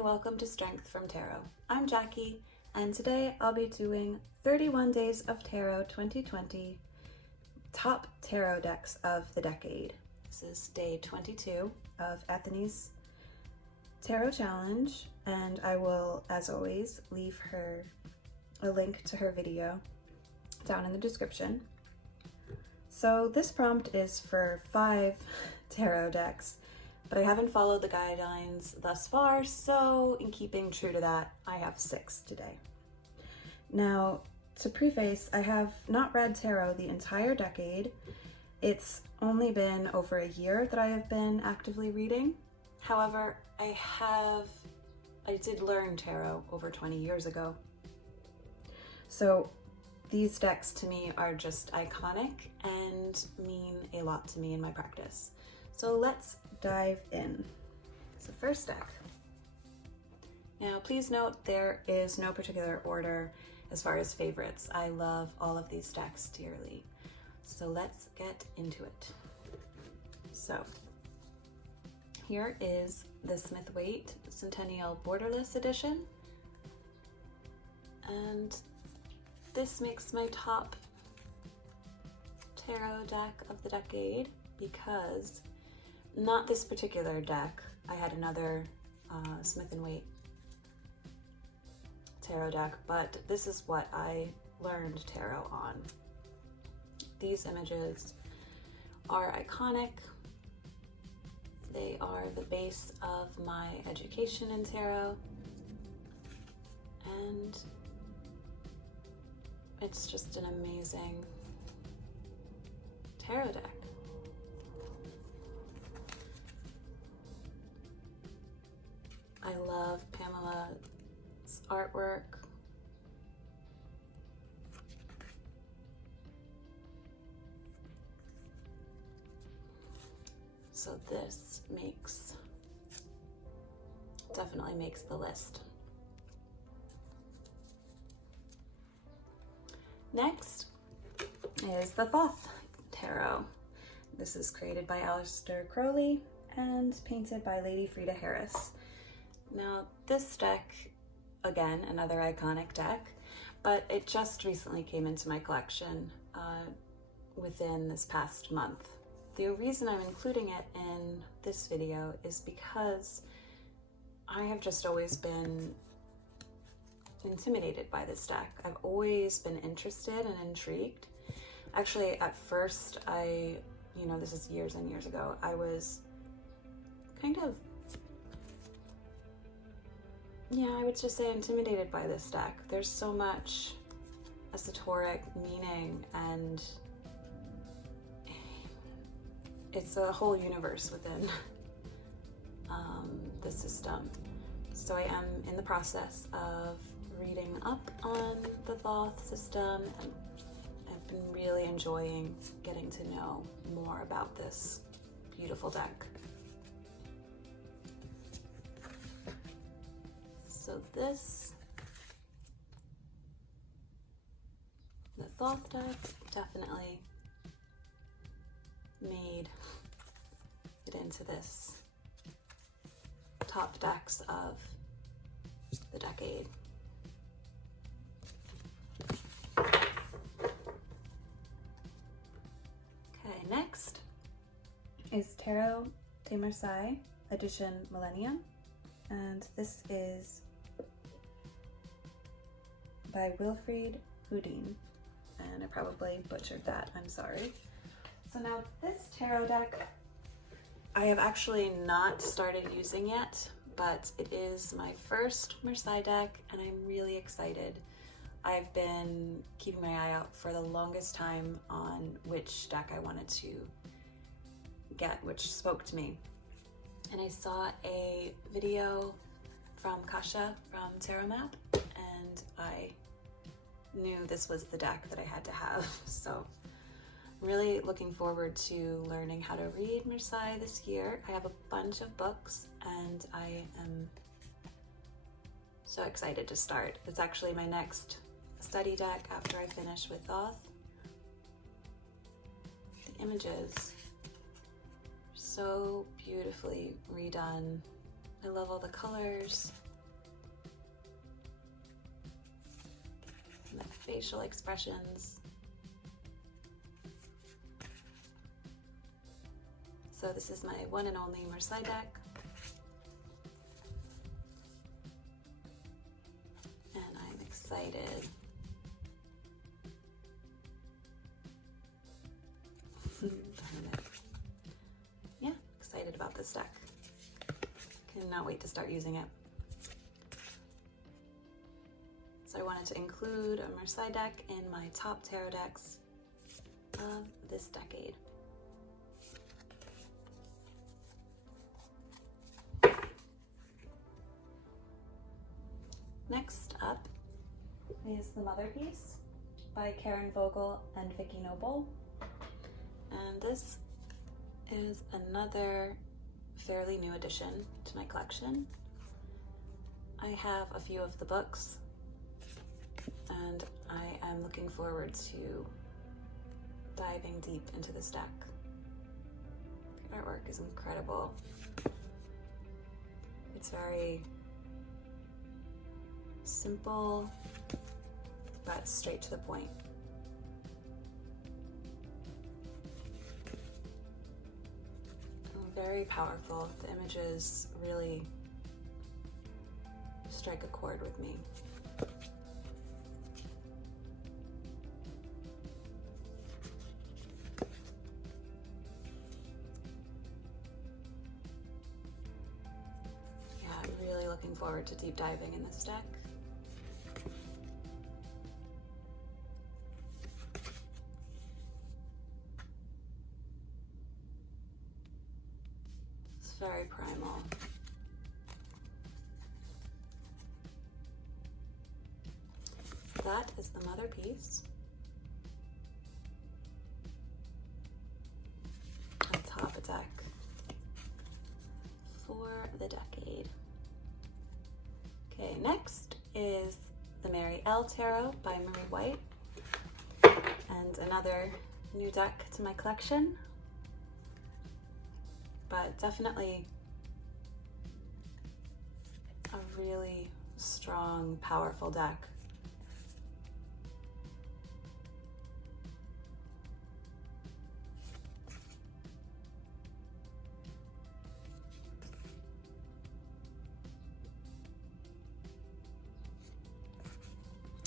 and welcome to Strength from Tarot. I'm Jackie, and today I'll be doing 31 Days of Tarot 2020 top tarot decks of the decade. This is day 22 of Anthony's Tarot Challenge, and I will, as always, leave her a link to her video down in the description. So this prompt is for 5 tarot decks, but I haven't followed the guidelines thus far, so in keeping true to that, I have 6 today. Now, to preface, I have not read tarot the entire decade. It's only been over a year that I have been actively reading. However, I did learn tarot over 20 years ago. So these decks to me are just iconic and mean a lot to me in my practice. So let's dive in. So first deck. Now please note there is no particular order as far as favorites. I love all of these decks dearly. So let's get into it. So here is the Smith-Waite Centennial Borderless edition. And this makes my top tarot deck of the decade because not this particular deck. I had another Smith-Waite tarot deck, but this is what I learned tarot on. These images are iconic. They are the base of my education in tarot, and it's just an amazing tarot deck. I love Pamela's artwork. So this definitely makes the list. Next is the Thoth Tarot. This is created by Aleister Crowley and painted by Lady Frida Harris. Now this deck, again, another iconic deck, but it just recently came into my collection within this past month. The reason I'm including it in this video is because I have just always been intimidated by this deck. I've always been interested and intrigued. Actually, at first, this is years and years ago, I was kind of, I would just say intimidated by this deck. There's so much esoteric meaning, and it's a whole universe within the system. So I am in the process of reading up on the Thoth system, and I've been really enjoying getting to know more about this beautiful deck. So the Thoth deck definitely made it into this top decks of the decade. Okay, next is Tarot de Marseille edition Millennium, and this is by Wilfried Houdin, and I probably butchered that, I'm sorry. So now this tarot deck, I have actually not started using yet, but it is my first Marseille deck, and I'm really excited. I've been keeping my eye out for the longest time on which deck I wanted to get, which spoke to me. And I saw a video from Kasha from Tarot Map, and I knew this was the deck that I had to have. So really looking forward to learning how to read Marseille this year. I have a bunch of books, and I am so excited to start. It's actually my next study deck after I finish with Thoth. The images are so beautifully redone. I love all the colors. facial expressions. So this is my one and only Marseille deck. And I'm excited. Yeah, excited about this deck. Cannot wait to start using it. So I wanted to include a Marseille deck in my top tarot decks of this decade. Next up is the Motherpeace by Karen Vogel and Vicky Noble. And this is another fairly new addition to my collection. I have a few of the books, and I am looking forward to diving deep into this deck. The artwork is incredible. It's very simple, but straight to the point. Very powerful. The images really strike a chord with me. Yeah, I'm really looking forward to deep diving in this deck. Very primal. That is the Motherpeace. Atop a deck for the decade. Okay, next is the Mary L. Tarot by Smith-Waite, and another new deck to my collection. But definitely a really strong, powerful deck.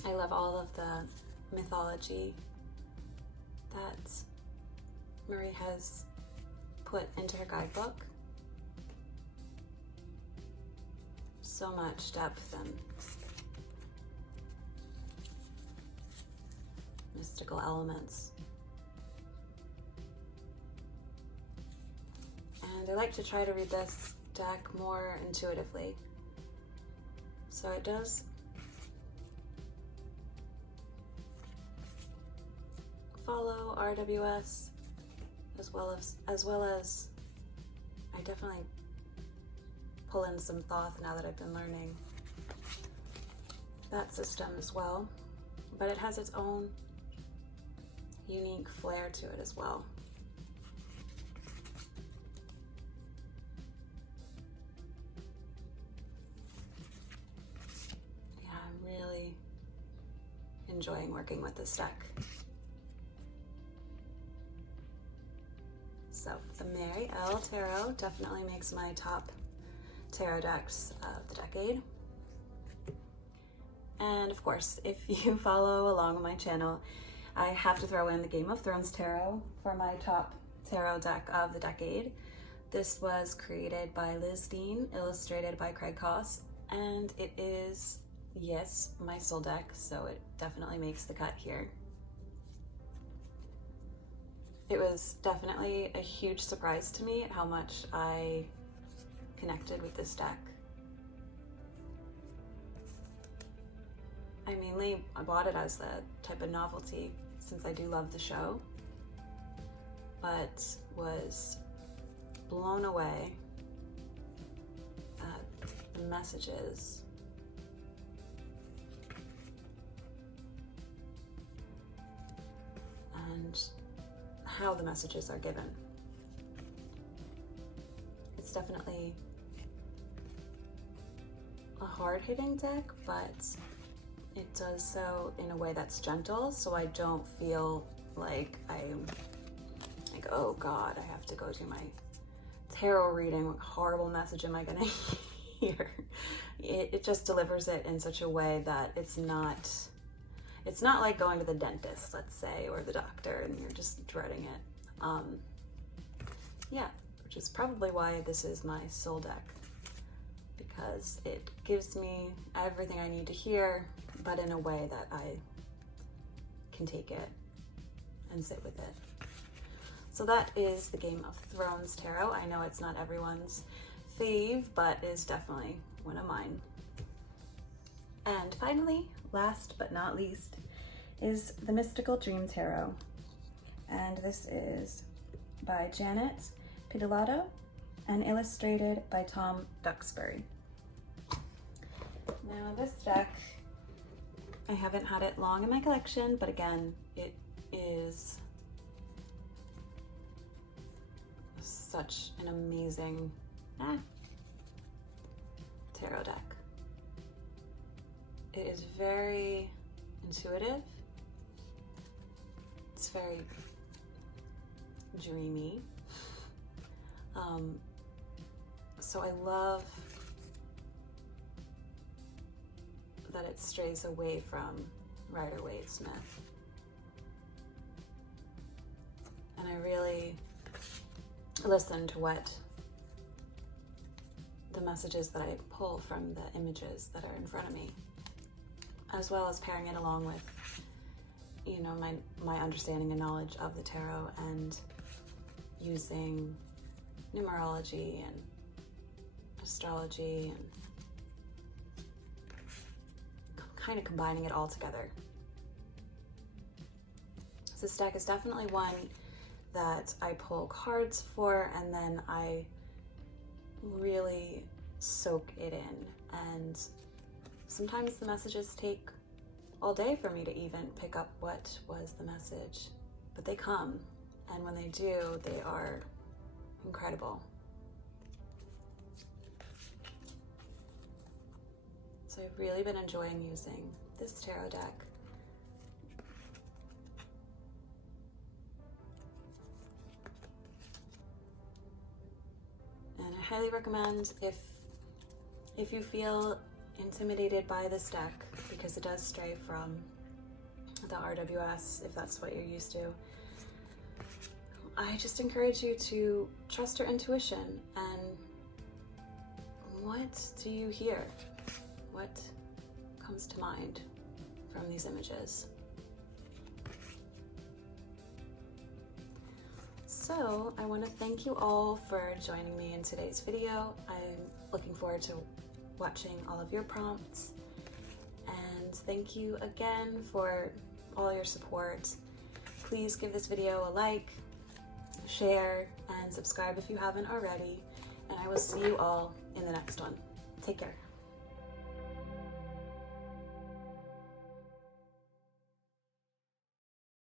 I love all of the mythology that Marie has put into her guidebook. So much depth and mystical elements. And I like to try to read this deck more intuitively. So it does follow RWS as well as I definitely pull in some Thoth now that I've been learning that system as well, but it has its own unique flair to it as well. Yeah, I'm really enjoying working with this deck. So the Mary L. Tarot definitely makes my top tarot decks of the decade. And of course, if you follow along on my channel, I have to throw in the Game of Thrones Tarot for my top tarot deck of the decade. This was created by Liz Dean, illustrated by Craig Koss, and it is, yes, my soul deck, so it definitely makes the cut here. It was definitely a huge surprise to me at how much I connected with this deck. I bought it as a type of novelty since I do love the show, but was blown away at the messages and how the messages are given. It's definitely a hard-hitting deck, but it does so in a way that's gentle, so I don't feel like I'm like, oh God, I have to go do my tarot reading. What horrible message am I gonna hear? It just delivers it in such a way that it's not like going to the dentist, let's say, or the doctor, and you're just dreading it. Yeah, which is probably why this is my soul deck, because it gives me everything I need to hear, but in a way that I can take it and sit with it. So that is the Game of Thrones Tarot. I know it's not everyone's fave, but is definitely one of mine. And finally, last but not least, is the Mystical Dream Tarot. And this is by Janet Pidolato and illustrated by Tom Duxbury. Now this deck, I haven't had it long in my collection, but again, it is such an amazing tarot deck. It is very intuitive. It's very dreamy. So I love that it strays away from Rider-Waite Smith. And I really listen to what the messages that I pull from the images that are in front of me, as well as pairing it along with, you know, my understanding and knowledge of the tarot, and using numerology and astrology and kind of combining it all together. So this deck is definitely one that I pull cards for, and then I really soak it in. And sometimes the messages take all day for me to even pick up what was the message, but they come, and when they do, they are incredible. So I've really been enjoying using this tarot deck. And I highly recommend, if you feel intimidated by this deck, because it does stray from the RWS, if that's what you're used to, I just encourage you to trust your intuition. And what do you hear? What comes to mind from these images? So I want to thank you all for joining me in today's video. I'm looking forward to watching all of your prompts, and thank you again for all your support. Please give this video a like, share, and subscribe if you haven't already, and I will see you all in the next one. Take care.